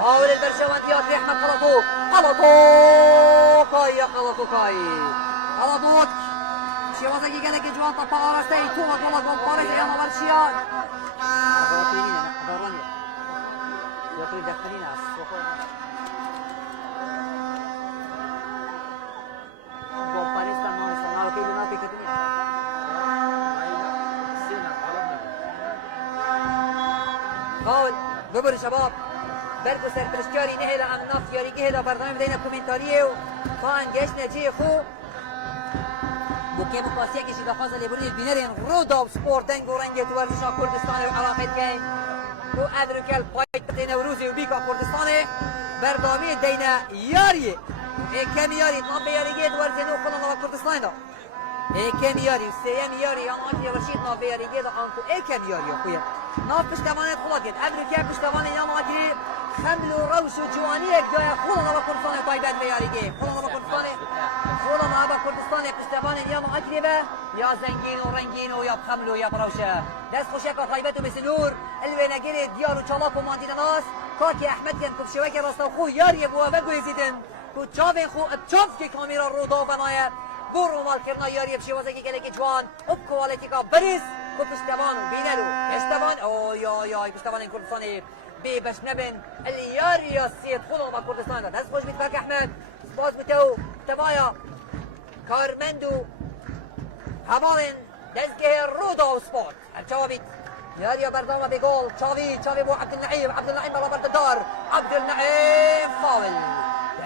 حاول البرشونديات احمد خلطوك كاي خلطوك خلطوك شوازگی گله که جوان تا پارسته ای تو والله گل پارسته یا مارشیان خاطرين خبراني يا طريق دفترين گل پاریستا ما سنال که بنا پیکتنی قول ببر شباب برد سرپرشتیاری نهیده ام نفت یاریگی هده برنامه بدهینه کومنتاریه و خواهن گشت نجیه خو بوكي مقاسيه كي شي خاصه اللي بريد بينرين رودا سبورت دنگ ورنگه تو ورزش کردستان و عراق كاين تو ادركال بايت دينا وروزي وبيكا كردستان بردامي دينا ياري كم ياري طب ياري دو ورزنو كلنا كردستان ده كم ياري سيام ياري يا ماكي ورشيد ناف ياري ده انكو كم ياري اخويا ناف پشتوانه خلاص ادركال پشتوانه يا ماكي خمل و روش و جوانی یک جای خودم با کردستان تایبت بیاریگی خودم با کردستان خودم با کردستان پشتوان یا معجبه یا زنگین و رنگین و یا خمل و یا روشه دست خوشک تایبت و بسنور الوینگیر دیار و چالاک و ماندین ناس کاکی احمد کن کب شوک راست خو یاری بوا بگوی زیدن کو چاوین خو چاف کی کامیرا رو دو بنایه برو مال کرنا یاری بشوازگی گله کی جوان اب کوالیتی کا بریز کو پشتوان بینلو پشتوان او یا پشتوان کردستانی بي باش نبن الياري السيد خلو مع كردستان ده دست خوش بيتفاك احمد باز بتو تبايا كارمندو هبالن دزكه رودا وسبورت الشوابيت ياري بردامه بجول تشافي بو عبد النعيم برابر الدار عبد النعيم فاول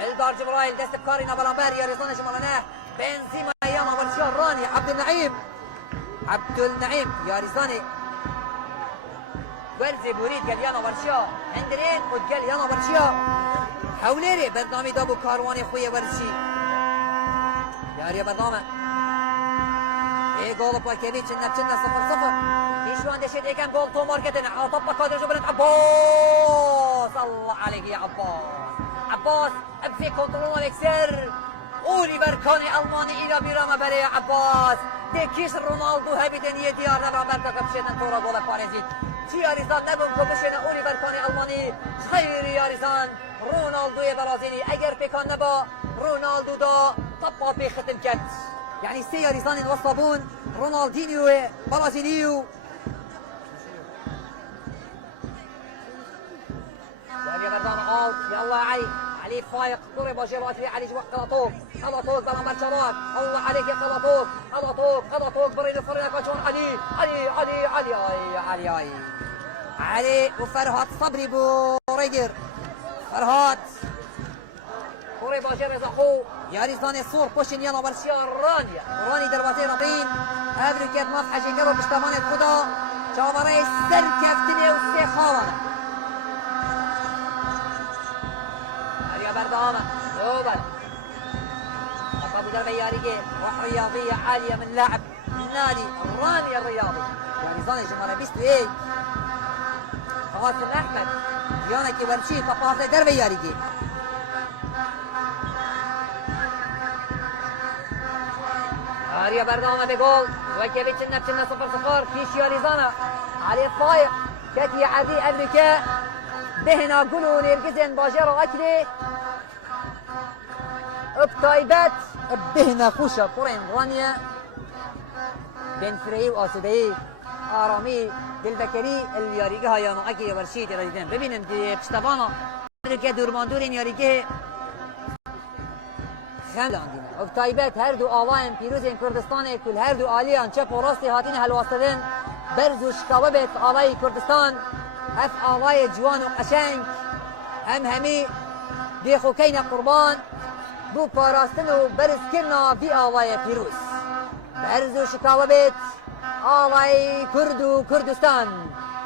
الدار جبرائيل دست كارينا برابر يا ريزان شمالناه بنزيما ياما برشار راني عبد النعيم يا ريزاني ورزي بوريد قال يانا ورشيا هندرين وقال يانا ورشيا حوليري برنامج دابو كارواني خويا ورشي ياري برنامج ايه جول باكيفيتش كنا 0-0 كيشوان دشيت ايه كان جول تو ماركتن عطب قادر جبرت عباس الله عليك يا عباس ابفي كنترول اكسر اولي بركاني الماني الى بيرام بري عباس دكيش رونالدو هبيدن يديار ربع بركه بشيتن تورا جول باريزيت ياريزان نبون كوبشين اولي بركاني الماني خير ياريزان رونالدو برازيلي اگر بكان نبا رونالدو دا طبا بختم كت يعني سي ياريزان وصلبون رونالدينيو برازيليو يا بردان عاود يا الله علي فايق كوري باجيرات في علي جوا قلطوك بلا مرشرات الله عليك يا قلطوك برينو فريق كاتشون علي وفرهاد صبري بوريدر فرهاد كوري باجير زخو يا ريزان الصور بوشن يلا برشيان راني دروازي رابين ابريكات مصحى شكرو بشتمانة خدا شاوري سر كفتني وسي خاوانا يا بردامة دوبل أصابو دربي ياريجي روح رياضية عالية من لاعب النادي الرامي الرياضي يا ريزان جمالة بيستو ايه قاسم احمد يانا كي ورشي طباطة دربي ياريجي آريا بردامة بجول وكيفيتش النبشنا 0-0 كيش ياريزانا علي الطايق كتي عدي أمريكا بهنا قلو نرقزن باجيرو أكلي بطايبات بهنا خوشة قرين رانيا بن فري وآسودي آرامي دلبكري الياريجها يا معاكي ورشيت يا رجلين ببينن دي بشتفانا أمريكا دورماندورين ياريجي خمل عندنا وبطايبات هردو آلاين بيروزين كردستان كل هردو آليان شاف وراستي هاتين هالواسطين برزو شكاوبت آلاي كردستان هف آلاي جوان وقشنگ همي بيخو كينا قربان بو باراستن و برز كرنا في آلاي بيروز برزو شكاوبت آلاي كردستان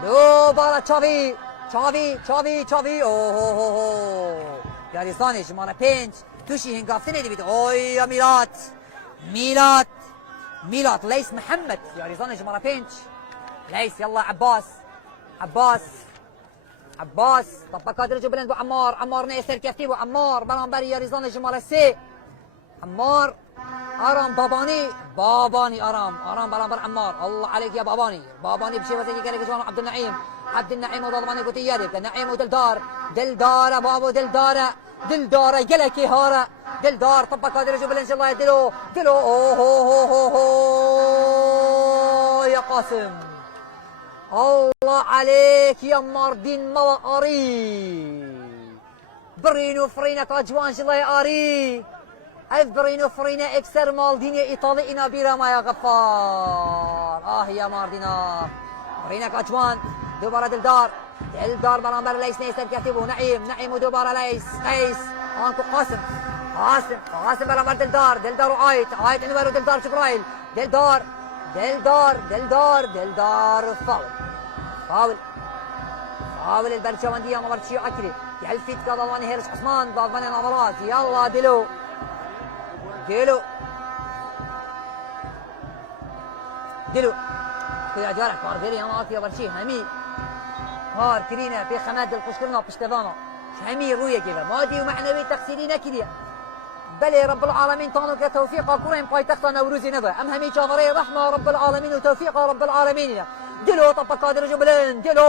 دوباره تشافي تشافي تشافي تشافي اوه یاریزان شماره 5 توشی هنگافتنی دیدید. اوه یا میلاد ليس محمد یاریزان شماره 5 ليس. يلا عباس طبقا درجه بلند بو عمار نيسر كفتي بو عمار برانبر یاریزان شماره 3 عمار آرام بابانی آرام برانبر عمار. الله عليك يا بابانی بشي وزني كان جوان عبد النعيم وضلماني قلت يارب نعيم ودلدار بابو دلدار قلكي هارا دلدار طبقا درجه بلند الله دلو اوه يا قاسم. الله عليك يا ماردين ملا اري برينو فرينك اجوان الله اري برينو فرينا اكسر مالدينيا ايطالي انا بيرا ما يا غفار. يا ماردينا فرينك اجوان دوباره دلدار برانبر ليس نيسر كاتبه نعيم ودوباره ليس انكو قاسم برانبر دلدار وعايت انور دلدار جبرايل دلدار فاول البرشاوندية مبارتشي عكري يحلفيت قضواني هيرش عثمان ضاغباني نظرات. يلا دلو كل اجارك وارديري انا اكيا برشي همي هار كرينا في خماد القشكرنا وبشتفانا همي روية كذا مادي ومعنوي تقصيرين كذا بلي رب العالمين طانوك توفيق كورين باي تخطى نوروزي نذا ام همي شاغري رحمة رب العالمين وتوفيق رب العالمين. دلو طبقا درجة بلند دلو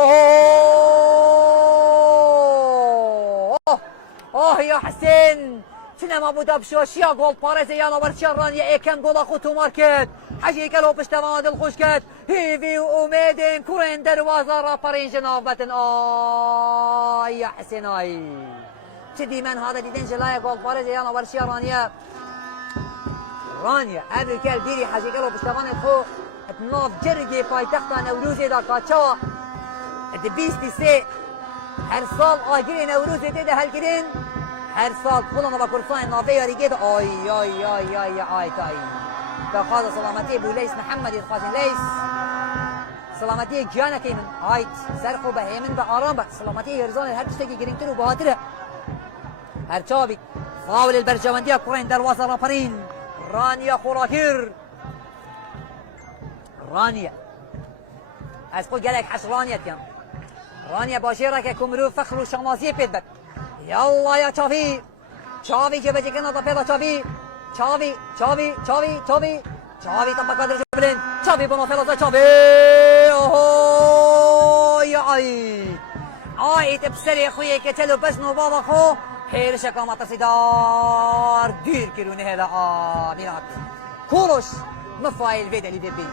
يا حسين سينما ابو دابشو اشياء جول باريس يانا ورشران يا ايكم جول اخو تو ماركت حاجي كلو بشتوان الخشكت هيفي وميدين كورين دروازه رابرين جنابتن. يا حسين تدي من هذا ديدين جلايا جول باريس يانا ورشران رانيا ابي كال ديري حاجي كلو بشتوان الخو اتناف جرجي بايتختا نوروزي دا كاتشا دبيستي سي هر سال آگیری نوروزی دیده هلگرین هر سال پولنا با کرسان نافیاری گید. آی تا خواهد سلامتی بو لیس محمدی خواهد لیس سلامتی جانا که من آیت سرخو به همین به آرام به سلامتی هرزان هر چشتکی گرینگتر و بهاتره هر چابی فاول البرجواندیه کرین دروازه راپرین رانیا خوراکر رانیا از خود گلک حش رانیت کم رانيا باشيرة كمرو فخر وشماسية بيدبت. يلا يا تشافي جبت كنا طبيعة تشافي طبقا درجة بلين تشافي بنافلة تشافي اوه يا عاي تبسري اخويا كتلو بس نوبابا خو حير شكامة تصدار دير كيروني هذا ميرات كولوش مفايل فيدا اللي دبي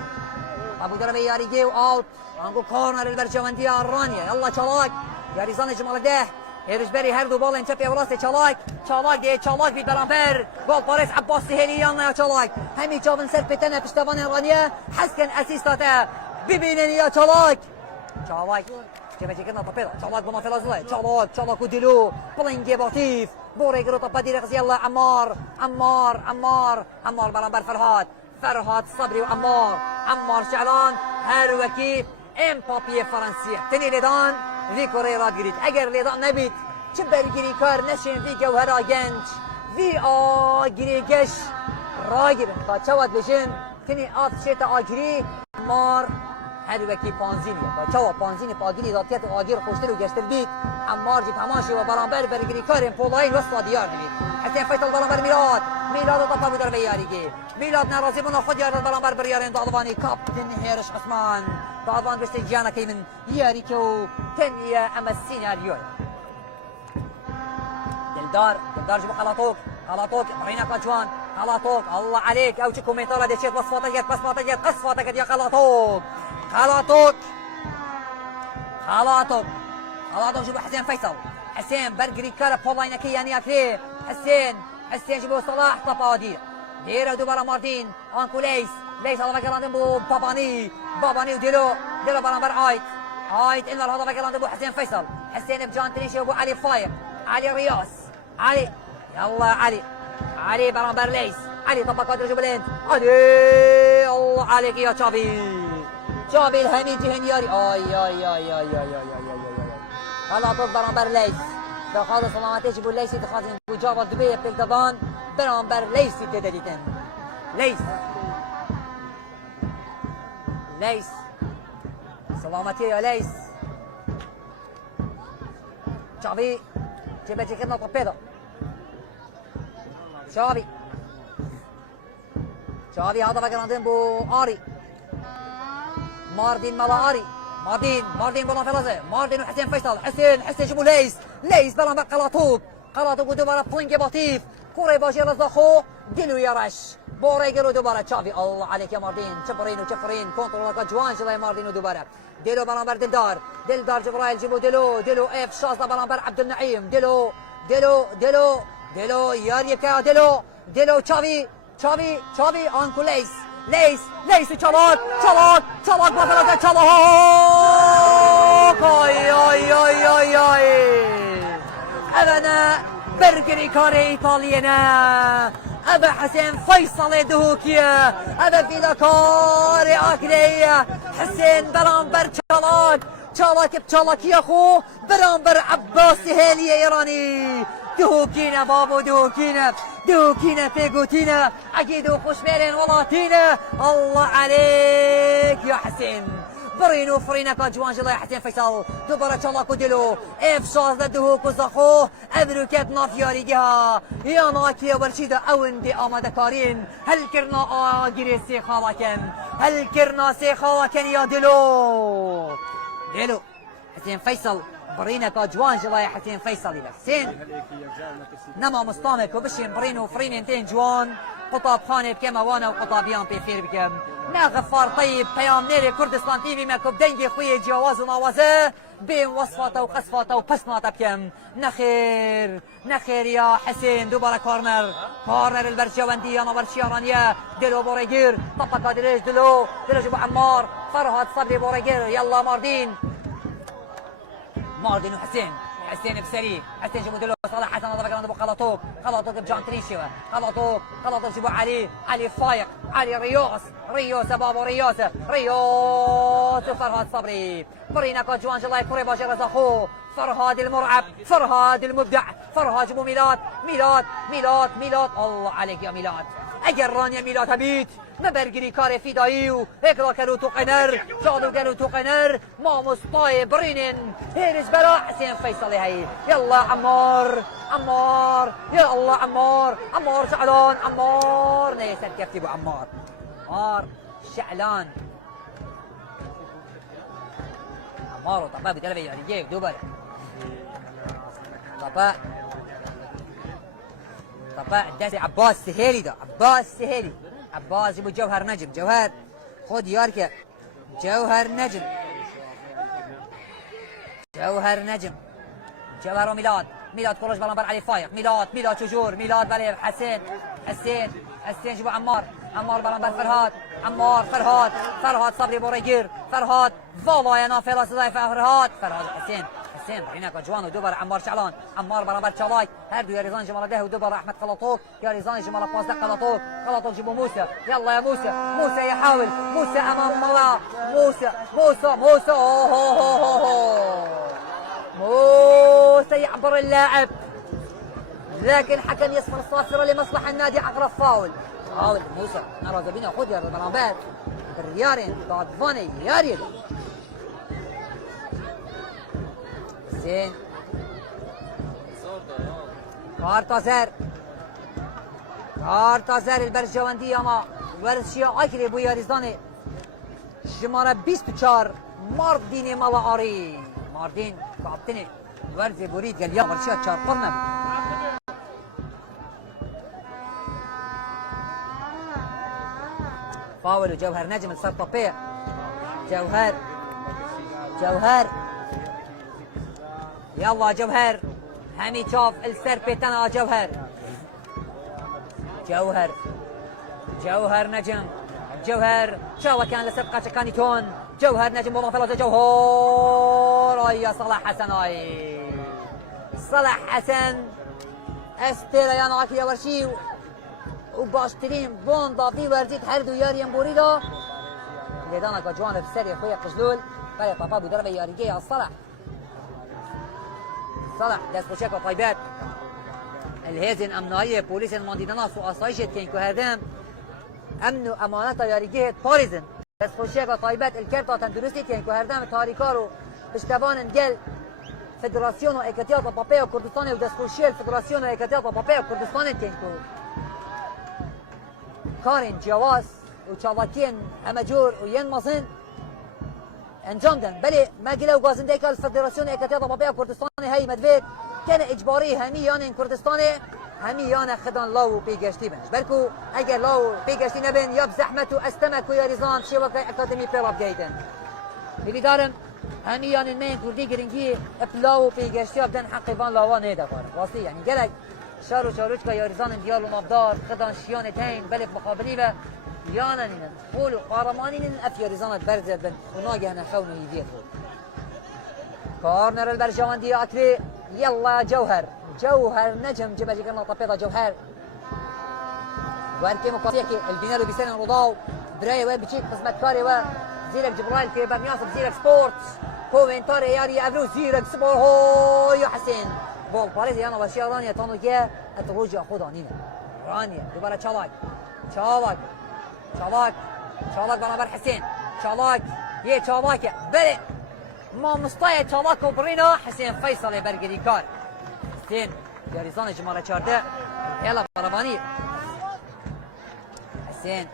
ابو دربي ياري جيو اوت انكو كورنر البرشاوندية رانيا. يلا چالاك ياريزان جمال ده هيرجبري هر دو بال انت في وراسه چالاك بي برانبر جول باريس عباس سهيلي يلا يا چالاك همي جابن سر بتنه پشتوان رانيا حسكن اسيستاته ببينن يا چالاك جبت كنا طبيعة چالاك بنافلة زله چالاك ودلو بلنجي باتيف بوري قرو طبا ديرقز. يلا عمار برانبر فرهاد صبري وعمار شعلان هر وكي امبابي فرنسية تني ليدان في كوريرا جريت اگر ليدان نبيت چبر جري كار نشين في جوهرا جنج في جريجش راجب تا چواد بشن تني آف شيتا آجري عمار هر وكي بانزينيا تا چوا بانزيني باگيني ذاتيات آجير خوشتر و گشتر بيت عمار جي تماشي و برانبر برگري كار امبولاين وسط ديار نبيت حسين فيصل برانبر ميلاد طبا بودر بياريكي ميلاد نرازي بنا خد يارد برانبر بريارين ضعضواني كابتن هيرش عثمان ضعضوان بشتي جانا كيمن ياريكو تنيا اما السيناريو دلدار جيبو خلاطوك برينا قاجوان خلاطوك الله عليك او تشكو ميطارة دي شيت قصفاتك يا خلاطوك جيبو حسين برقري كارا بولاينكي يعني اكري حسين جيبو صلاح طبادي ديرو دوبارا مارتين انكو ليس على فكرة بو باباني وديرو برانبر عايد إلا هذا فكرة بو حسين بجان تنيشي وبو علي فايق علي رياس يلا علي برانبر ليس طبقات رجو بلند علي الله عليك يا شافي الهمي جهن ياري آي آي آي آي آي آي آي آي هلا ضد برانبر ليس دخل سلامتش بو ليس دخل بجابة دبي بلتبان برانبر ليس تدريتن ليس ليس سلامتي يا ليس شافي جبت كنا طبيضة شافي هذا فكرة بو آري ماردين مالا آري ماردين بلا فلازة ماردين وحسين فيصل حسين شبو ليس بلا قلاطوك دوباره بلينك بطيف كوري باشي رزاخو دلو يرش بوري قلو دوباره تشافي الله عليك يا ماردين وشفرين كونترول جوان جلاي ماردين ودوباره دلو برانبر دلدار جبرائيل جيبو دلو اف شازده برانبر عبد النعيم دلو ياريكا دلو تشافي انكو ليس çalak bafalata çalak ay أبنا برقري كاري إيطالينا أبا حسين فيصل دهوكيا أبا فيداكاري أكلي حسين برانبر çalak يا أخو برانبر عباس هيلي إيراني دهوكينا بابو دهوكينا فيقوتينا أكيد خوش بيرين ولاتينا الله عليك يا حسين برينو فرينك جوان جلا يا حسين فيصل دوباره çalak ودلو افشاز دهوك وزخو ابروكت نافياري جها يا ناكي ورشيدا اوندي آماده كارين هل كرنا آگيري سي خاوكن يا دلو حسين فيصل برينك جوان جلا يا حسين فيصل يا حسين نما مصطامك وبشين برينو فرينتين جوان قطاب خانه بكم وانا وقطابيان بخير بكم ما غفار طيب بيام نيري كردستان تيفي ما كوب دنجي خوي جواز ونوازه بين وصفاته وقصفاته وبسماته بكم نخير يا حسين دوباره كورنر البرشاوندي انا برشيرانيه دلو بوريجير طبقه دلو ابو عمار فرهاد صبري بوريجير يلا ماردين وحسين بسري حسين جيبوا دلو صالح حسن هذا بقى ابو قلاطوك بجان تريشيوه قلاطوك جيبوا علي فايق علي ريوس بابو ريوس فرهاد صبري برينك جوان جلاي كوري باشي رزاخو فرهاد المرعب فرهاد المبدع فرهاد جيبوا ميلاد الله عليك يا ميلاد اگر رانيا ميلاد هبيت ما برگری کار فیداییو اکلا کنو تو قنر جادو کنو تو قنر ما مصطای برینن هیرش برا حسين فيصلي هاي يلا عمار يا الله عمار شعلان عمار نيسر كيف ابو عمار شعلان عمار وطباء بتلفي يعني جيب دوباره طباء الداسي عباس سهيلي عباس يبو جوهر نجم خذ ياركا جوهر وميلاد كلش بلنبر علي فايق ميلاد شجور ميلاد بليب حسين جيبو عمار بلنبر فرهاد صبري بوريجير فرهاد فالا يا نافلة صداي فرهاد حسين برينك جوان ودوبر عمار شعلان برابر شالاي هردو يا ريزان جمال ده ودوبر احمد قلاطوك يا ريزان جمال باز قلاطوك جيبوا موسى يلا يا موسى يحاول موسى امام ملا موسى يعبر اللاعب لكن حكم يصفر الصافره لمصلحه النادي عقرب فاول موسى نرى بينا خذ يا برابر الريارين ضاد فاني ياريد حسين كارتازر البرجواندي اما ورشيا اكري بو ياريزاني شماره 24 ماردين مالا اري ماردين كابتني ورزي بوريد قال يا ورشيا تشارقنا فاول جوهر نجم السرطبيه جوهر يلا جوهر همي شوف السربيتنا جوهر نجم شاوة كان لسبقة كانيتون جوهر نجم والله فلوزة جوهر يا صلاح حسن استيرا يا ناكي يا ورشي وباشترين بوندا في ورزيت هردو ياريان بوريدا ليدانا كجوان في سري خويا قجلول بله طفا بضربه يارجيه صلاح صلاح دست خوشك وطيبات الهيزن امنائيه بوليس المانديدانا سو اسايشت كين كهردم امن امانه يارجيه باريزن دست خوشك وطيبات الكرتا تندرستي كين كهردم تاريكارو اشتبان جل فدراسيون ايكاتيات بابيا كردستان ودست خوشي الفدراسيون ايكاتيات بابيا كردستان كين كو كارين جواز وشاواكين امجور وين مازن انجام دن بله ما قلوا غازن ديك الفدراسيون ايكاتيات بابيا كردستان هي مدفيد كان اجباري همي يعني كردستان همي يعني خدان لاو بيجاشتي بنش بركو اگر لاو بيجاشتي نبن يا بزحمه واستمك ويا ريزان شبكه اكاديمي بيلاب جايدن اللي دارم همي يعني المين كردي جرينجي ابلاو بيجاشتي بدن حق بان لاوا نيدا فار واصلي يعني قالك شارو شاروچكا يا ريزان ديالو مبدار خدان شيان تين بل مقابلي به يانا نين قولوا قارماني نين افيا ريزان برزد بن وناجي هنا خونو يدير كورنر البرجواندي اكلي يلا جوهر جوهر نجم جبهه قلنا طبيطه جوهر واركي مقاطيكي البنالو بسنه رضاو براي وين بتشيك قسمت كاري وزيرك جبرائيل في برنياسب زيرك سبورت كومنتاري ياري افلو زيرك سبورت هو يا حسين بول باريزي انا واشياء رانيا تانوكيا التروج خذها نينا رانيا دوباره تشالاك تشالاك تشالاك تشالاك برابر حسين تشالاك يا تشالاك بلي ما مستايا تشالاك وبرينا حسين فيصل برقري كار حسين يا ريزان جمارة شارده يلا براباني حسين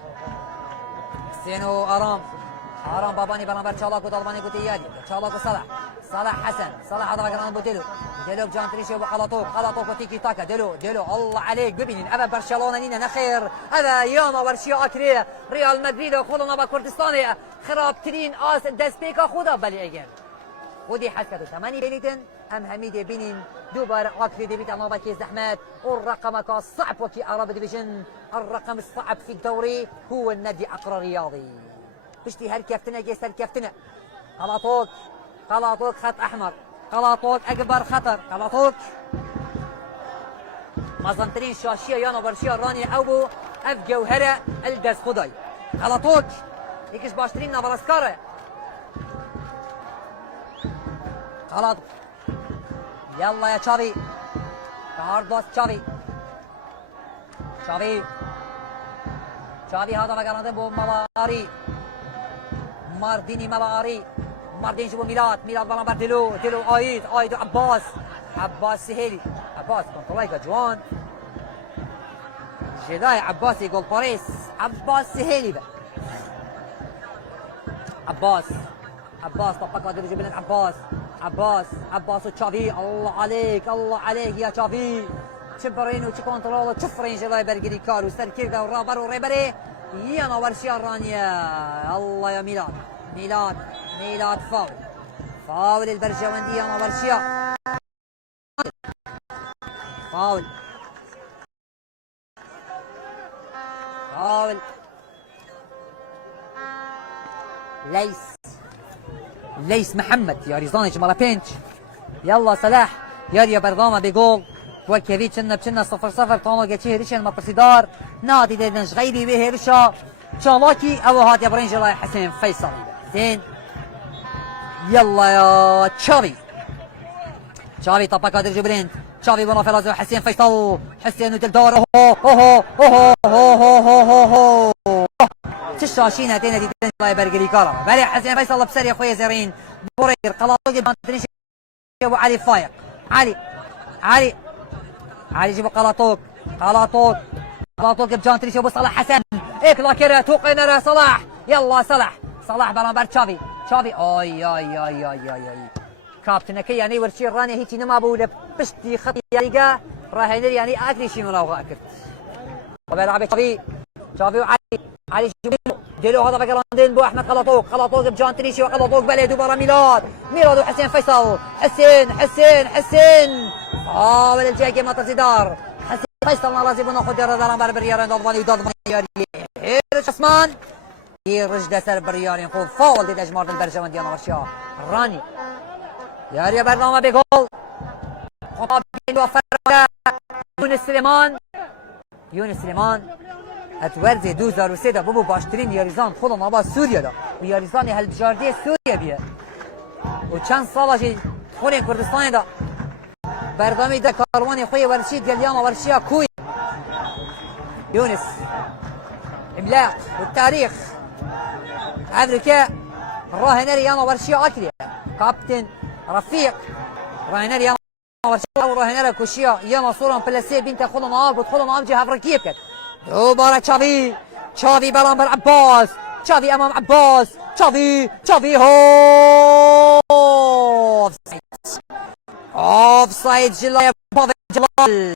حسين وارام ارام باباني برابر تشالاك وطلباني قلت يالي تشالاك وصلاح صلاح حسن صلاح هذا كان بوتيلو ديلو جان تريشي وقلاطوك وتيكي تاكا ديلو الله عليك ببين ابا برشلونه نينا نخير ابا ياما ورشيا اكري ريال مدريد خذنا بكردستان خراب ترين اس دسبيكا خدا بلي اجن ودي حسكتو 8 بيليتن ام حميد بنين دوباره اكري ديبيت اما باكي زحمات والرقم كان صعب وكي عرب ديفيجن الرقم الصعب في الدوري هو النادي عقر الرياضي بشتي هالكفتنا جيس هالكفتنا قلاطوك خط احمر قلاطوك اكبر خطر قلاطوك مازنترين شاشيه يانا برشيه راني ابو اف جوهره الدس خداي قلاطوك يكش باشترين نابلسكاره قلاطوك يلا يا تشافي كاردوس تشافي هذا بقى بو ملاري مارديني ملاري ماردين جبو ميلاد بالان ديلو ايد عباس سهيلي عباس كونترولايكا جوان جداي عباس يقول باريس عباس سهيلي بقى عباس طبقا ديلو جبلن عباس وتشافي الله عليك يا تشافي تشبرين وتشكونترول تشفرين جداي برقري كار وستركير دا ورابر وريبري يانا ورشيا رانيا الله يا ميلاد فاول البرجواندية مع برشيا فاول ليس محمد يا ريزانج مرة بينش يلا صلاح يا برضامة بجول وكيفيت شنا 0-0 طانو جاتشي ريشن ما برسيدار نادي ديدنش غيري به رشا شالاكي او هاد يا برنجلا حسين فيصل زين يلا يا تشافي طبقا كادر جبرين تشافي بنا فلازو حسين فيصل حسين ودلدار اوه تشاشين هاتين دي الله يبارك كارا بالي حسين فيصل بسري يا خويا زيرين بورير قلاطوق ابو علي فايق علي جيبوا قلاطوق بجان تريشي ابو صلاح حسن اكلا كره توقينا صلاح يلا صلاح برابر تشافي اي كابتنك يعني ورشي راني هيك نما بوله بشتي خطي يعني راهي يعني اكلي شي مراوغ اكل وبيلعب تشافي وعلي ديلو هذا بقراندين بو احمد قلاطوق بجان تريشي وقلاطوق بلي دوباره ميلاد وحسين فيصل حسين حاول الجاي كما تصدار حسين فيصل لازم ناخذ دار بريارين ضماني هيرش عثمان يرج دسر بريارين خذ فاول دي اجمار البرجمان ديال ورشا راني يا برنامج بجول خطاب وفر يونس سليمان اتورزی 2003 دا ببو باشترین یاریزان خود نابا سوریا دا و یاریزان هلبجاردی سوریا بیه و چند سالا جی خون کردستان دا بردامی دا کاروانی خوی ورشی گلیان ورشی کوی يونس املاق والتاريخ عذرك الراهنري يانا ورشي عكري كابتن رفيق راهنري يانا ورشي وراهنري كوشيا يانا صورا بلاسي بنت خلنا نار بتخلنا نار جهه ركيب كد دوباره تشافي برامبر عباس تشافي امام عباس تشافي هو اوف سايد جلال جلال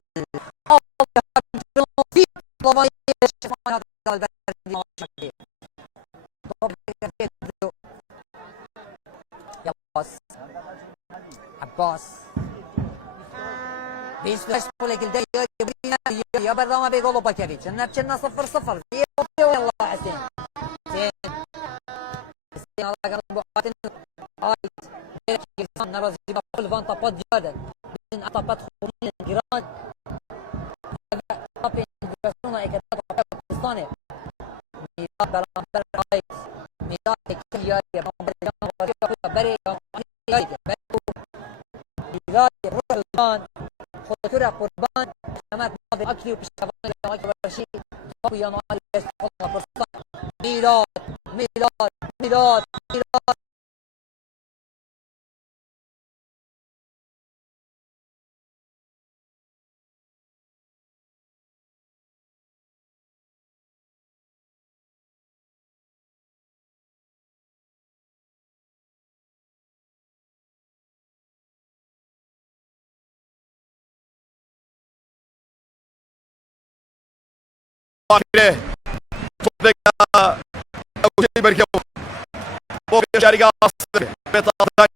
عباس بيشتغل الجلدية يا برضه بيقولوا باكيفيتش انا بكنا 0-0 يلا حسين حسين الله قرب وقتنا هاي نرى كل فان طابات جادا بين طابات خمين جيران طابين برشلونة اكادات باكستاني ميلاد برامبر رايت ميلاد كيا يا بري ميلاد روحان خطورة قربان حماد ماضي أكلي وبشتغل أكلي ورشيد أبو يا نهار يشتغل فرصة ميلاد آخره توپ اوجی برکو با جاریگاه است به تازه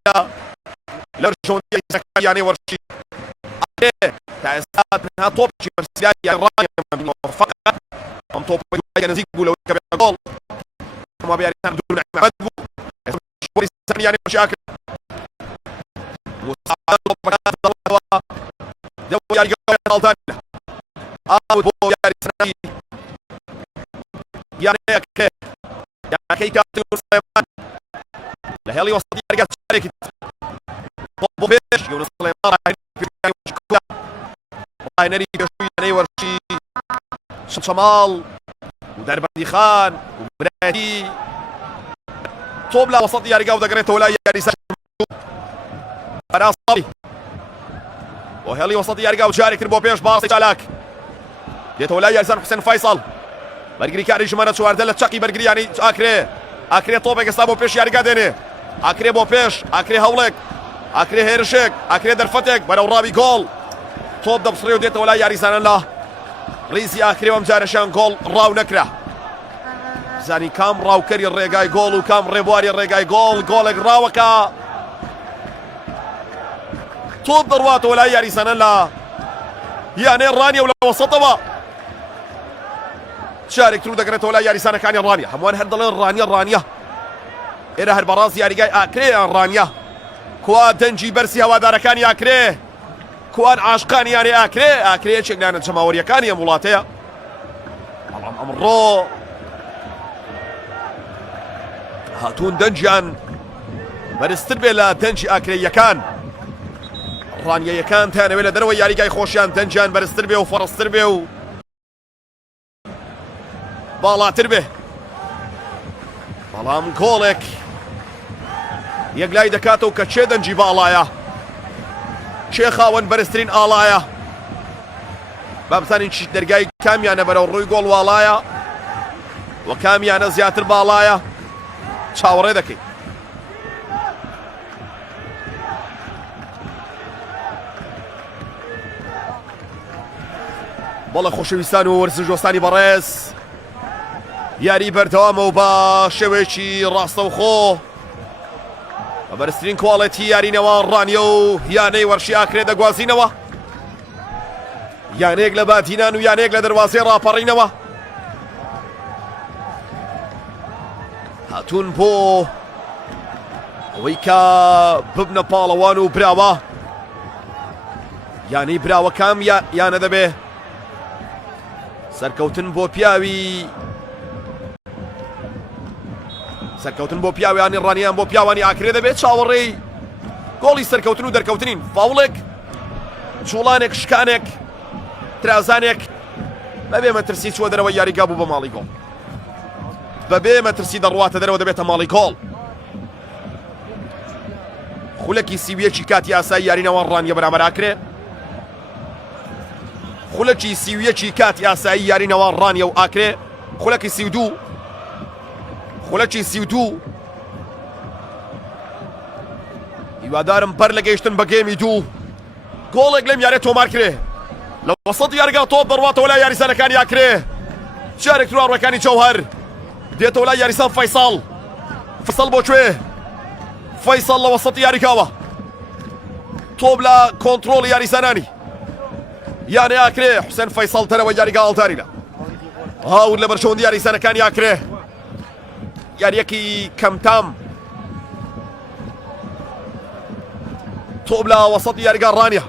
لرشوندی سکایانی ورشی آخره تأسیسات منها توپ جرسیای رای موفق ام توپ نزیک بوله کبیر گل ما بیاری دون احمد بو شوری ثانیانی مشاکل مساعد بقات الله جو جاریگاه الثاني آود بو جاری ثاني يعني كي كابتن سليمان لهالي وسط يرجع شارك طب بيش يونس سليمان راح نري شوي يعني ورشي شمال ودرب دي خان وبرادي طب لا وسط يرجع ودقرته ولا يري فراسي وهالي وسط يرجع وشارك ربو بيش باصي شالك ديته ولا يرسل حسين فيصل برگری کاری جمانه چواردل چاقی برگری یعنی آکری توپه که سابو پیش یاری کردنه آکری با پیش آکری هولک آکری هرشک آکری درفتک برای رابی گل توپ دبسری و دیت ولا یاری زنان لا ریزی آکری و مجارشان گل راو نکره زنی کام راو کری ریگای گل و کام ریبواری ریگای گلک راو که توپ دروات ولا یاری زنان لا یعنی رانی ولا وسطه شارك ترو دقرته ولا ياري سنة كان الرانية هموان هردلين الرانية إلى هالبراز ياري جاي أكريه الرانية كوا دنجي برسي هوا داركان أكريه كوان عاشقان يعني أكريه شكلنا الجماهير كان يا مولاتيا أمرو هاتون دنجيان برستربي لا دنجي أكريه كان الرانية يكان تاني ولا دروي ياري جاي خوشيان دنجيان برستربي وفرستربي بالاتر به بەڵام گۆڵێک یەک لای دەکاتەوە کە چێ دەنجی باڵایە چێ خاوەن بەرزترین ئاڵایە با بزانین چی دەرگای کامیانە بەرەو ڕووی گۆڵ واڵایە و کامیانە زیاتر باڵایە چاوەڕێ دەکەین بەڵێ خۆشەویستان و وەرزشوەستانی بەڕێز یاری بەردەوامە و بە شێوەیەکی ڕاستەوخۆ بە بەرزترین کواڵەتی یارینەوە ڕانیە و یانەی وەرشی ئاکرێ دەگوازینەوە یانەیەک لە باتینان و یانەیەک لە دەروازەی ڕاپەڕینەوە هاتوون بۆ ئەوەی کە ببنە پاڵەوان و براوە یانەی براوەکەم یانە دەبێ سەرکەوتن بۆ پیاویانی ڕانیان بۆ پیاوانی ئاکرێ دەبێت چاوەڕێی گۆڵی سەرکەوتن و دەرکەوتنین فاوڵێک جوڵانێک شکانێک ترازانێک بەبێ مەترسی چوە دەرەوە یاریگا بوو بە ماڵی گۆڵ بەبێ مەترسی دەڕواتە دەرەوە دەبێتە ماڵی گۆڵ خولەکی سیویەکی کاتی ئاسایی یارینەوە ڕانیە بەرامبەر ئاکرێ خولەکی سیویەکی کاتی ئاسایی یارینەوە ڕانیە و ئاکرێ خولەکی سیودوو هیوادارم بەر لە گەیشتن بە گێمی دوو گۆڵێک لەم یارێ تۆمار کرێ لە وەسەد یاریگا تۆپ دەڕواتەوە لای یاریزانەکانی ئاکرێ جارێک تواڕەکانی جەوهەر دێتەوە لای یاریزان فەیساڵ بۆ کوێ فەیساڵ لە وەسەد یاریگاوە تۆپ لە کۆنتڕۆڵ یاریزانانی یانێ ئاکرێ حوسێن فەیساڵ تەرەوە یاریگا ئاڵتاریدا هاور لە بەرچەوەندی یاریزانەکانی ئاکرێ یاریەکی کەمتام تۆپ لە وەسەد یاریگا ڕانیە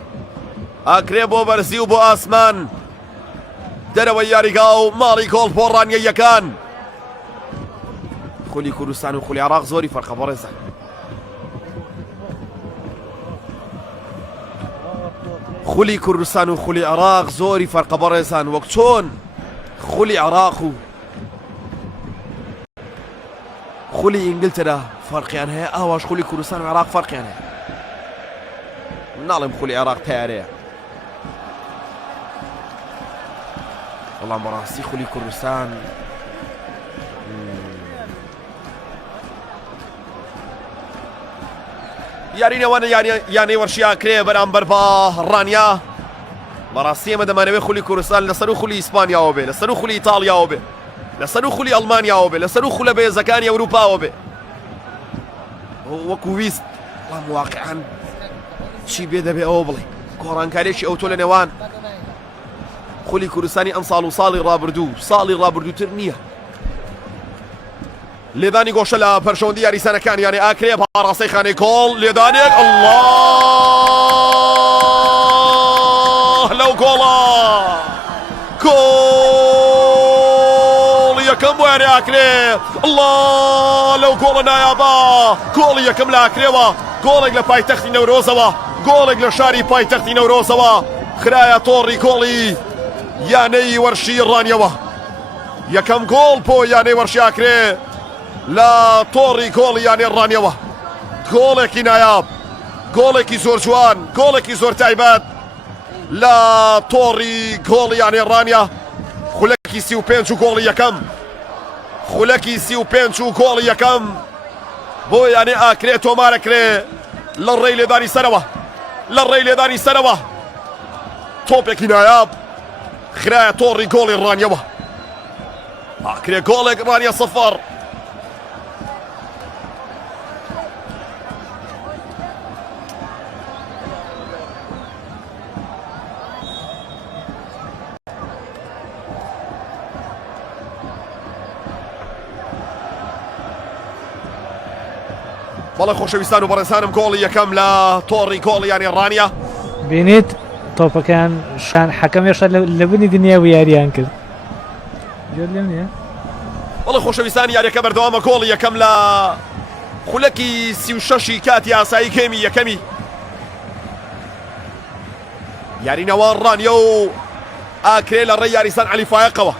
ئاکرێ بۆ بەرزی و بۆ ئاسمان دەرەوە یاریگا و ماڵی گۆڵ بۆ ڕانیە یەکان خولی کوردستان و خولی عێراق زۆری فەرقە بۆ ڕێزان خولی کوردستان و خولی عێراق زۆری فەرقە بۆ ڕێزان وەک چۆن خولی عێراق و خولی ئینگلترا فەرقیان هەیە ئاواش خولی کوردستان و عێراق فەرقیان هەیە ناڵێم خولی عێراق تیارەیە بەڵام بەڕاستی خولی کوردستان یارینەوەنە یانەی وەرشی ئاکرێ بەرامبەر بە ڕانیا بەڕاستی ئێمە دەمانەوێت خولی کوردستان لەسەر و خولی ئیسپانیاوە بێ لەسەر و خولی ئیتاڵیاوە بێ لەسەر و خولی ئەڵمانیاوە بێ لەسەر و خولە بێزەکانی ئەوروپاوە بێ وەکو ویست بەڵام واقعان چی بێ دەبێ ئەوە بڵێ گۆڕانکاریێکی ئەوتۆ لە نێوان خولی کوردستانی ئەم ساڵ و ساڵی ڕابردووتر نییە لێدانی گۆشە لە پەرشەوەندی یاریسانەکان یانێ ئاکرێ پاڕاستەی خانەی کۆڵ لێدانێک الله لەو گۆڵە گۆڵ یەکەم بۆ یانێ ئاکرێ الله لەو گۆڵە نایابە گۆڵی یەکەم لە ئاکرێوە گۆڵێک لە پایتەختی نەورۆزەوە گۆڵێک لە شاری پایتەختی نەورۆزەوە خرایە تۆڕی گۆڵی یانەی وەرشی ڕانیەوە یەکەم گۆڵ بۆ یانەی وەرشی ئاکرێ لە تۆڕی گۆڵی یانێ ڕانیەوە گۆڵێکی نایاب گۆڵێکی زۆر جوان گۆڵێکی زۆر تایبەت لە تۆڕی گۆڵی یانێ ڕانیە خولەکی 35 و گۆڵی یەکەم خولەکی 35 و گۆڵی یەکەم بۆ یانێ ئاکرێ تۆمارەکرێ لە ڕێی لێدانی سەرەوە تۆپێکی نایاب خرایە تۆڕی گۆڵی ڕانیەوە ئاکرێ گۆڵێک ڕانیە سەفەر بەڵێ خۆشەویستان و بەڕێزانم گۆڵی یەکەم لە تۆڕی گۆڵی یانی ڕانیە بینیت تۆپەکان شان حەکەمێشە لە بنی دنیا و یاریان کرد بەڵێ خۆشەویستان یاریەکە بەردەوامە گۆڵی یەکەم لە خولەکی 36 کاتی ئاسایی گێمی یەکەمی یارینەوە ڕانیە و ئاکرێ لە ڕێی یاریزان عەلی فایقەوە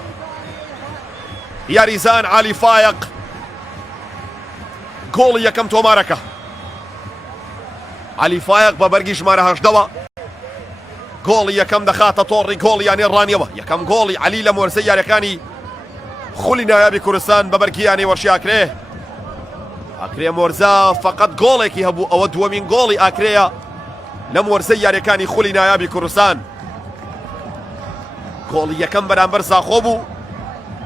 یاریزان عەلی فایق گۆڵی یەکەم تۆمارەکە عەلی فایق بە بەرگی ژمارە 18ەوە گۆڵی یەکەم دەخاتە تۆڕی گۆڵی یانێ ڕانیەوە یەکەم گۆڵی عەلی لە مۆرسەی یاریەکانی خولی نایابی کوردستان بە بەرگی یانێ وەرشی ئاکرێ مۆرزە فقط گۆڵێکی هەبوو ئەوە دووەمین گۆڵی ئاکرێیە لە مۆرسەی یاریەکانی خولی نایابی کوردستان گۆڵی یەکەم بەرامبەر زاخۆ بوو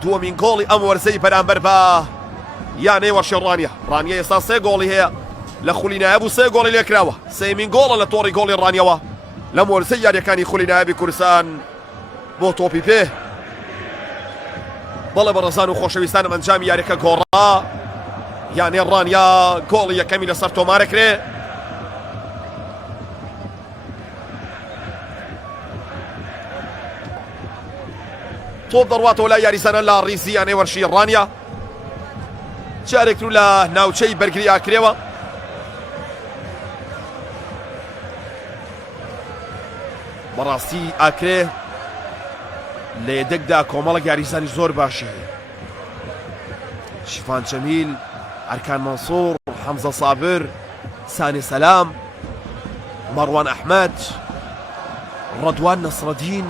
دووەمین گۆڵی ئەم وەرزەی بەرامبەر بە یانەی وەرشی ڕانیە ئێستا سێ گۆڵی هەیە لە خولی نایاب و سێ گۆڵی لێکراوە سێمین گۆڵە لە تۆڕی گۆڵی ڕانیەوە لە مۆرسەی یاریەکانی خولی نایابی کوردستان بۆ تۆپی پێ بەڵێ بەڕێزان و خۆشەویستانم ئەنجامی یاریەکە گۆڕا یانێ ڕانیا گۆڵی یەکەمی لەسەر تۆمارەکرێ تۆپ دەڕواتەوە لای یاریزانە لە ڕیزی یانەی وەرشی ڕانیا جارێکتر لە ناوچەی بەرگری ئاکرێوە بەڕاستی ئاکرێ لە یەدەکدا کۆمەڵێک یاریزانی زۆر باشی هەیە شیفان جەمیل ئەرکان مەنسوور حەمزە سابر سانی سەلام مەڕوان ئەحمەد ڕەدوان نەسرەدین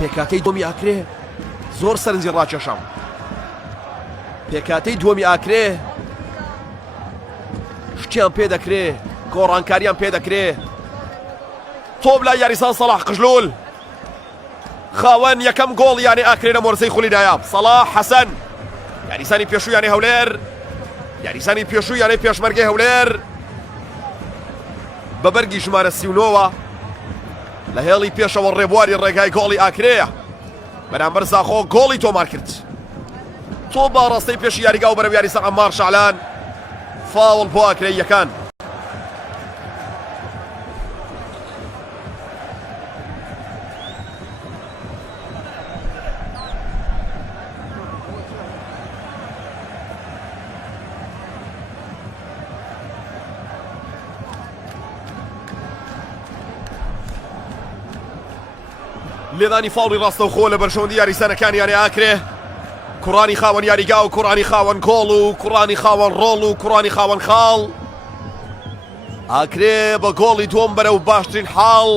پێکاتەی دووەمی ئاکرێ زۆر سەرنجی ڕاکێشام پێکاتەی دووەمی ئاکرێ شتیان پێ دەکرێ گۆڕانکاریان پێ دەکرێ تۆپ لای یاریسان سەلاح قژلول خاوەن یەکەم گۆڵ یانی ئاکرێ لە مۆرزەی خولیدایە سەلاح حەسەن یاریسانی پێشوو یانی هەولێر یاریسانی پێشوو یانی پێشمەرگەی هەولێر بە بەرگی ژمارە 39 لە هێڵی پێشەوە ڕێبواری ڕێگای گۆڵی ئاکرەیە بەرامبەر زاخۆ گۆڵی تۆمار کرد تۆ با ڕاستەی پێشی یاریگا و بەرەو یاریسان عەمار شەعلان فاوڵ بۆ ئاکرەیەکان لێدانی فاڵی ڕاستەوخۆ لە بەرژەوەندی یاریسانەکان یانی ئاکرێ کوڕانی خاوەن یاریگا و کوڕانی خاوەن کۆڵ و کوڕانی خاوەن ڕۆڵ و کوڕانی خاوەن خاڵ ئاکرێ بە گۆڵی دووەم بەرەو باشترین حاڵ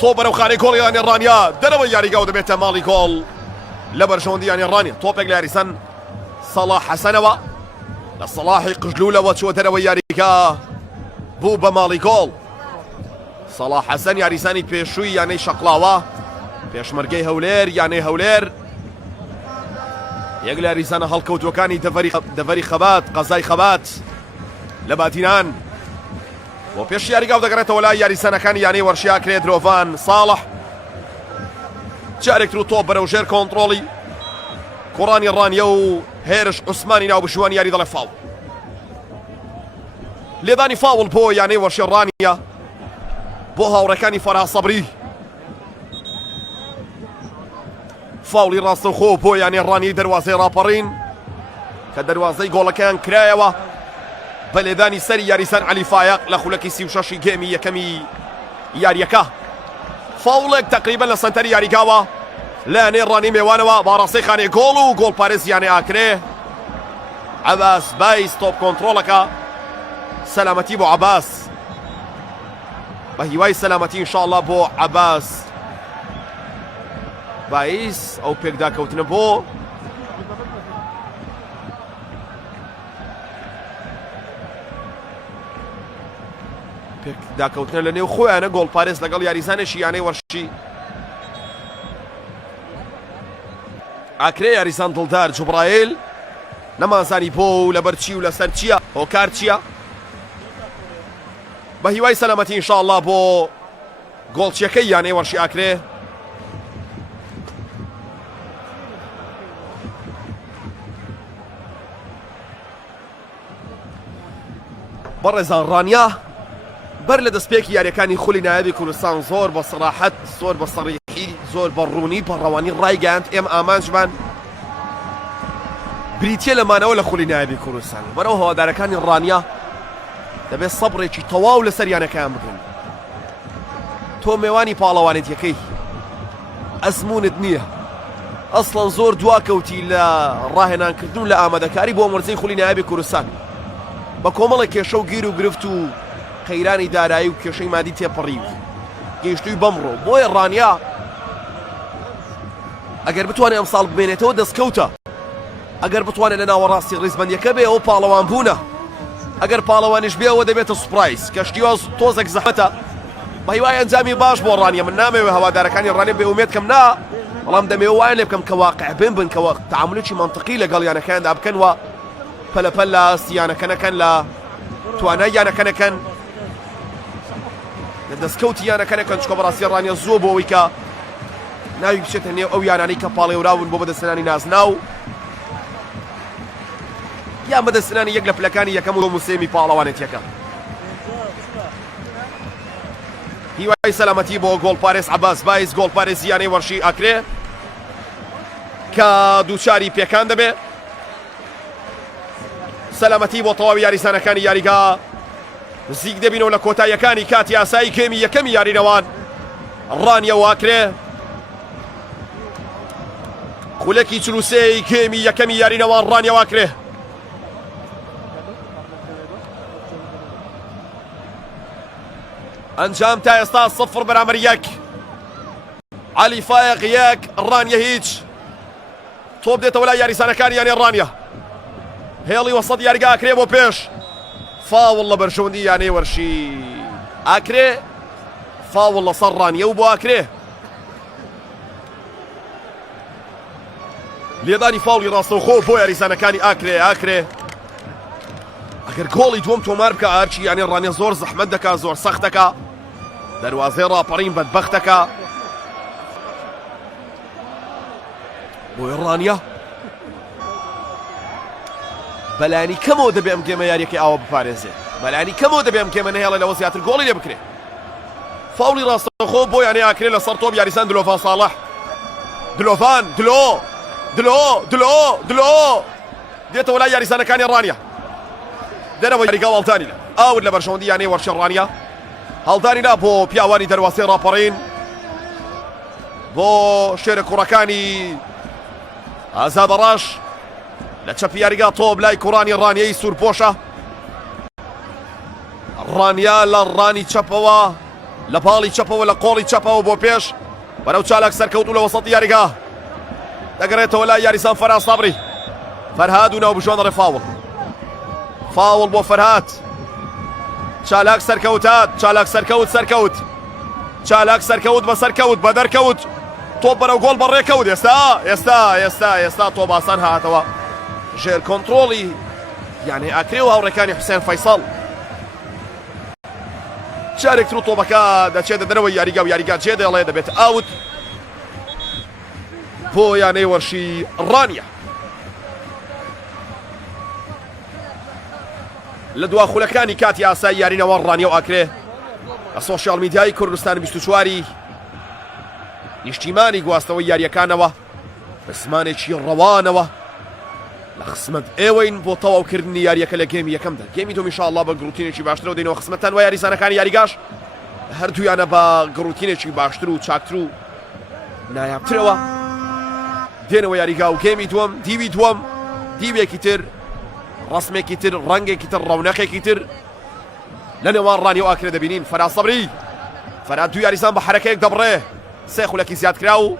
تۆ بەرەو خانەی گۆڵی یانی ڕانیا دەرەوە یاریگا و دەبێتە ماڵی گۆڵ لە بەرژەوەندی یانی ڕانیا تۆپێک لە یاریسان سەلاح حەسەنەوە لە سەلاحی قژلولەوە چوە دەرەوە یاریگا بوو بە ماڵی گۆڵ سەلاح حەسەن یاریسانی پێشووی یانەی شەقڵاوە پێشمەرگەی هەولێر یانەی هەولێر یەک لە یاریسانە هەڵکەوتوەکانی دەڤەری خەبات قەزای خەبات لە باتینان بۆ پێش یاریگا و دەگەڕێتەوە لای یاریسانەکانی یانەی وەرشی ئاکرێ درۆڤان ساڵح جارێکتر و تۆپ بەرەو ژێر کۆنتڕۆڵی کوڕانی ڕانیە و هێرش عوسمانی ناو بشوان یاری دەڵێ فاوڵ لێدانی فاوڵ بۆ یانەی وەرشی ڕانیە بۆ هاوڕەکانی فەرها سەبری فاوڵی ڕاستەوخۆ بۆ یانی ڕانی دەروازەی ڕاپەڕین کە دەروازەی گۆڵەکەیان کرایەوە بە لێدانی سەری یاریسان عەلی فایق لە خولەکی 36 گێمی یەکەمی یاریەکە فاوڵێک تەقریبەن لە سەنتەری یاریگاوە لە یانەی ڕانی میێوانەوە باڕاستەی خانەی گۆڵ و گۆڵپارێز یانەی ئاکرێ عەباس بایس تۆپ کۆنتڕۆڵەکە سەلامەتی بۆ عەباس بە هیوای سەلامەتی ئینشاءڵڵا بۆ عەباس بایس ئەو پێکداکەوتنە بۆ پێکداکەوتنە لە نێو خۆیانە گۆڵپارێز لەگەڵ یاریزانێکی یانەی وەرشی ئاکرێ یاریزان دڵدار جوبرایل نەمازانی بۆ و لەبەر چی و لەسەر چییە هۆکار چییە بە هیوای سەلامەتی ئینشاءڵڵا بۆ گۆڵچیەکەی یانەی وەرشی ئاکرێ بەڕێزان ڕانیا بەر لە دەستپێکی یاریەکانی خولی نایەبی کوردستان زۆر بە سەراحەت زۆر بە سەڕیحی زۆر بە ڕوونی بە ڕەوانی ڕایگەیاند ئێمە ئامانجمان بریتیە لەمانەوە لە خولی نایەبی کوردستان بەرەو هەوادارەکانی ڕانیا دەبێت سەبڕێکی تەواو لەسەر یانەکەیان بکەن تۆ میێوانی پاڵەوانێتیەکەی ئەزمونت نییە ئەسڵەن زۆر دواکەوتی لە ڕاهێنانکردن لە ئامادەکاری بۆ مەرجەی خولی نایەبی کوردستان بە کۆمەڵێک کێشە و گیر و گرفت و قەیرانی دارایی و کێشەی مادی تێپەڕی گەیشتووی بەمڕۆ بۆیە ڕانیا ئەگەر بتوانێت ئەمساڵ بمێنێتەوە دەستکەوتە ئەگەر بتوانێت لە ناوەڕاستی ڕیزبەندیەکە بێ ئەو پاڵەوان بوونە ئەگەر پاڵەوانیش بێەوە دەبێتە سوپرایز کەشتیوە تۆزێک زەحمەتە بە هیوای ئەنجامی باش بۆ ڕانیە من نامەوێ هەوادارەکانی ڕانیە بێ ئومێد کەم نا بەڵام دەمەوێت وایە لێ بکەم کە واقع بن کەوە تەعاملێکی مەنتیقی لەگەڵ یانەکاندا بکەنەوە پەلەپەل لە یانەکەنەکەن لە توانای یانەکەنەکەن لە دەستکەوتی یانەکەنەکەن چکە بەڕاستی ڕانیە زۆر بۆ ئەوەی کە ناوی بچێتە نێو ئەو یانانەی کە پاڵێوراون بۆ بەدەستێنانی نازناو یان بەدەستێنانی یەک لە پلەکانی یەکەم و موسێمی پاڵەوانێتیەکە هیوای سەلامەتی بۆ گۆڵپارێز عەباس بایس گۆڵپارێزی یانەی وەرشی ئاکرێ کە دووچاری پێکان دەبێ. سەلامەتی بۆ تەواوی یاریزانەکانی یاریگا نزیک دەبینەوە لە کۆتاییەکانی کاتی ئاسایی گێمی یەکەمی یارینەوان ڕانیە واکرێ خولەکی 43 گێمی یەکەمی یارینەوان ڕانیە واکرێ. ئەنجام تا ئێستا 0-1 عەلی فایق 1 ڕانیە هیچ. تۆپ دێتەوە لای یاریزانەکانی یانێ ڕانیە هێڵی وەسەد یاریگا ئاکرێ بۆ پێش فاوڵ لە بەرژەوەندی یانەی وەرشی ئاکرێ فاوڵ لەسەر ڕانیە و بۆ ئاکرێ لێدانی فاوڵی ڕاستەوخۆ بۆ یاریزانەکانی ئاکرێ ئەگەر گۆڵی دووەم تۆمار بکە ئارچی یانێ ڕانیە زۆر زەحمەت دەکا زۆر سەخت دەکا دەروازەی ڕاپەڕین بەدبەختەکە بۆی ڕانیە بەلانی کەمەوە دەبێ ئەم گێمە یاریەکەی ئاوە بپارێزێ بەلانی کەمەوە دەبێ ئەم گێمە نەهێڵێ لەوە زیاتر گۆڵی لێ بکرێ. فاوڵی ڕاستەوخۆ بۆ یانێ ئاکرێ لەسەر تۆپ یاریزان دلۆڤان ساڵح دلۆڤان دلۆ دێتەوە لای یاریزانەکانی ڕانیە دەرەوە یاریگا هەڵدانی لە ئاور لە بەرژەوەندی یانەی وەرشی ڕانیە هەڵدانی لا بۆ پیاوانی دەرواسی ڕاپەڕین بۆ شێرە کوڕەکانی ئازا بەڕاش لە چەپی یاریگا تۆپ لای کوڕانی ڕانیەی سوورپۆشە ڕانیا لە ڕانی چەپەوە لە پاڵی چەپەوە لە قۆڵی چەپەوە بۆ پێش بەرەو چالاک سەرکەوت و لە وەسەڵی یاریگا دەگەڕێتەوە لای یاریزان فەرهاد سابری فەرهاد و ناو بژۆنەڕێ فاوڵ بۆ فەرهاد چالاک سەرکەوتات چالاک سەرکەوت بە سەرکەوت بە دەرکەوت تۆپ بەرەو گۆڵ بەڕێکەوت ئێستا تۆ باسان هاتەوە ژێر کۆنتڕۆڵی یانێ ئاکرێ و هاوڕێکانی حوسێن فەیسەڵ جارێکتر و تۆپەکە دەچێتە دەرەوەی یاریگا و یاریگا جێ دەڵێ دەبێت ئاوت بۆ یانەی وەرشی ڕانیە. لە دوا خولەکانی کاتی ئاسایی یارینەوە ڕانیە و ئاکرێ لە سۆشیال میدیای کوردستان 24 نیشتیمانی گواستەوەی یاریەکانەوە بە زمانێکی ڕەوانەوە لە خسمەت ئێوەین بۆ تەواوکردنی یاریەکە لە گێمی یەکەمدا. گێمی دوم ئینشاءالله بە گروتینێکی باشترەوە دێنەوە خسمەتتان و یاریزانەکانی یاریگاش هەردوویانە بە گروتینێکی باشتر و چاکتر و نایابترەوە دێنەوە یاریگا و گێمی دووەم دیوی دووەم دیوێکی تر ڕسمێکی تر ڕەنگێکی تر ڕەونەقێکی تر لە نێوان ڕانی و ئاکرێ دەبینین. فەرهاد سەبری فەرهاد دوو یاریزان بە حەرەکەیەک دەبڕێ سێ خولەکی زیاد کرا و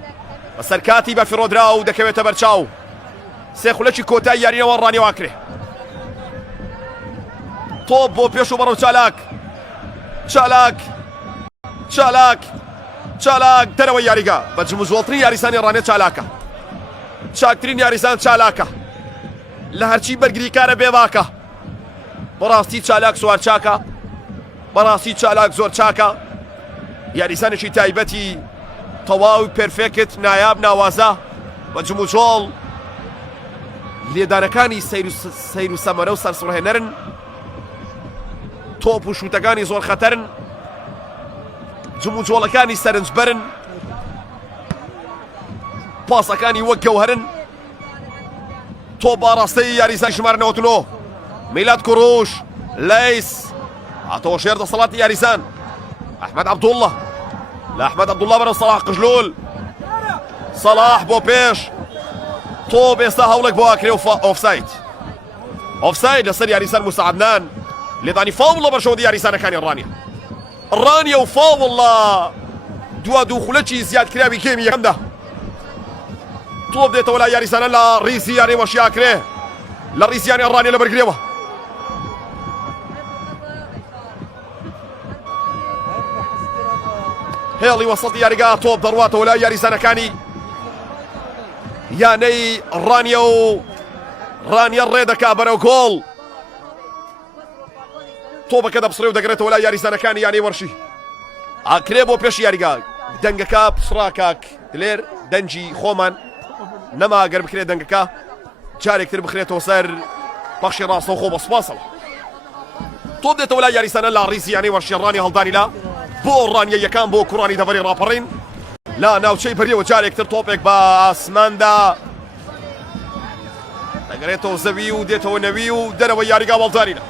بە سەرکاتی بە فیرۆدرا و دەکەوێتە بەرچاو سێ خولەکی کۆتایی یارینەوە ڕانی و ئاکرێ تۆپ بۆ پێش و بەڕەو چالاک دەرەوەی یاریگا بە جموزۆڵترین یاریزانی ڕانێ چالاکە چاکترین یاریزان چالاکە لە هەرچی بەرگریکارە بێواکە بەڕاستی چالاک سوار چاکە بەڕاستی چالاک زۆر چاکە یاریزانێکی تایبەتی تەواوی پێرفێکت نایاب ناوازە بە جموجۆڵ لێدانەکانی سەیر و سەمەرە و سەرسڕهێنەرن تۆپ و شوتەکانی زۆر خەتەرن جموجۆڵەکانی سەرنجبەرن پاسەکانی وەک گەوهرن تۆ باڕاستەی یاریزان ژمارە 99 میلاد کوڕوش لەیس هاتەوە شێر دەسەڵاتی یاریزان ئەحمەد عەبدوڵڵە لە ئەحمەد عەبدوڵڵە بەرەو سەلاح قژلول سەلاح بۆ پێش تۆپ ئێستا هەوڵێک بۆ ئاکرێ و ئۆفساید لەسەر یاریزان موسا عەدنان لێدانی فاوڵ لە بەرژەوەندی یاریزانەکانی ڕانیە و فاوڵ لە دوو خولەکی زیادکراوی گێمی یەکەمدا تۆپ دێتەوە لای یاریزانە لە ڕیزی یاری وەشی ئاکرێ لە ڕیزیانی ڕانیە لە بەرگرێوە هێڵی وەسەڵی یاریگا تۆپ دەڕواتەوە لای یاریزانەکانی یانەی ڕانیە و ڕانیە ڕێدەکا بەرەو گۆڵ تۆپەکە دەبسڕێ و دەگرێتەوە لای یاریزانەکانی یانەی وەرشی ئاکرێ بۆ پێش یاریگا دەنگەکە پسڕا کاک لێر دەنجی خۆمان نەما گەر بکرێت دەنگەکە جارێکتر بخرێتەوە سەر بەخشی ڕاستەوخۆ بە سوپاسەوە تۆپ دێتەوە لای یاریزانە لە ڕیزی یانەی وەرشی ڕانی هەڵدانی لا بۆ ڕانیە یەکان بۆ کوڕانی دەڤەری ڕاپەڕین لا ناوچەی بەریەوە جارێکتر تۆپێک بە ئاسماندا دەگەرێتەوە زەوی و دێتەوە نەوی و دەرەوە یاریگا بەڵدارینە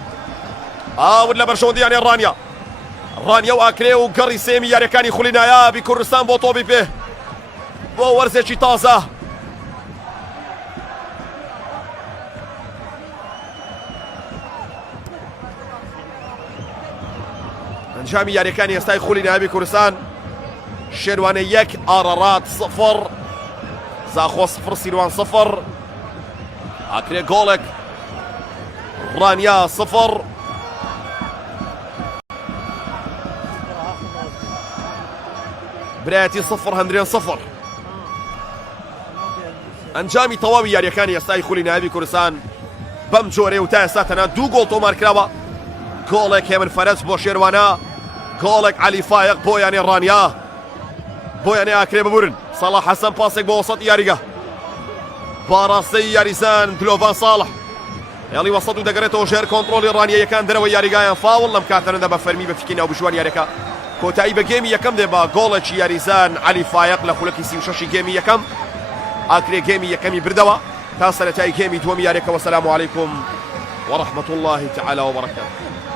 ئاور لە بەرشەوەندیانێ ڕانیە و ئاکرێ و گەڕی سێمی یاریەکانی خولی نایابی کوردستان بۆ تۆپی پێ بۆ وەرزێکی تازە ئەنجامی یاریەکانی ئێستای خولی نایابی کوردستان شێروانە 1 ئارەڕات 0 زاخۆ 0 سیروان 0 ئاکرێ گۆڵێک ڕانیا 0 برایەتی 0 هەندرێن 0 ئەنجامی تەواوی یاریەکانی ئێستای خولی نایابی کوردستان بەم جۆرەیە و تا ئێستا تەنها 2 گۆڵ تۆمار کراوە گۆڵێک هێمن فەرەس بۆ شێروانە گۆڵێک عەلی فایق بۆ یانێ ڕانیا بۆ یانێ ئاکرێ ببورن ساڵح حەسەن پاسێک بۆ وەسەط یاریگە باڕاستەی یاریزان گلۆڤان ساڵح هێڵی وەسەط و دەگەڕێتەوە ژێر کۆنتڕۆڵی ڕانیەیەکان دەرەوە یاریگایان فاوڵ لەم کاتەنەدا بە فەرمی بە فیکی ناوبژوان یاریەکە کۆتایی بە گێمی یەکەم دێ بە گۆڵێکی یاریزان عەلی فایق لە خولەکی 36 گێمی یەکەم ئاکرێ گێمی یەکەمی بردەوە تا سەرەتای گێمی دووەمی یاریەکەوە. سەلام عەلەیکوم وەڕەحمەتوڵڵاهی تەعالە وبەرەکاتوه.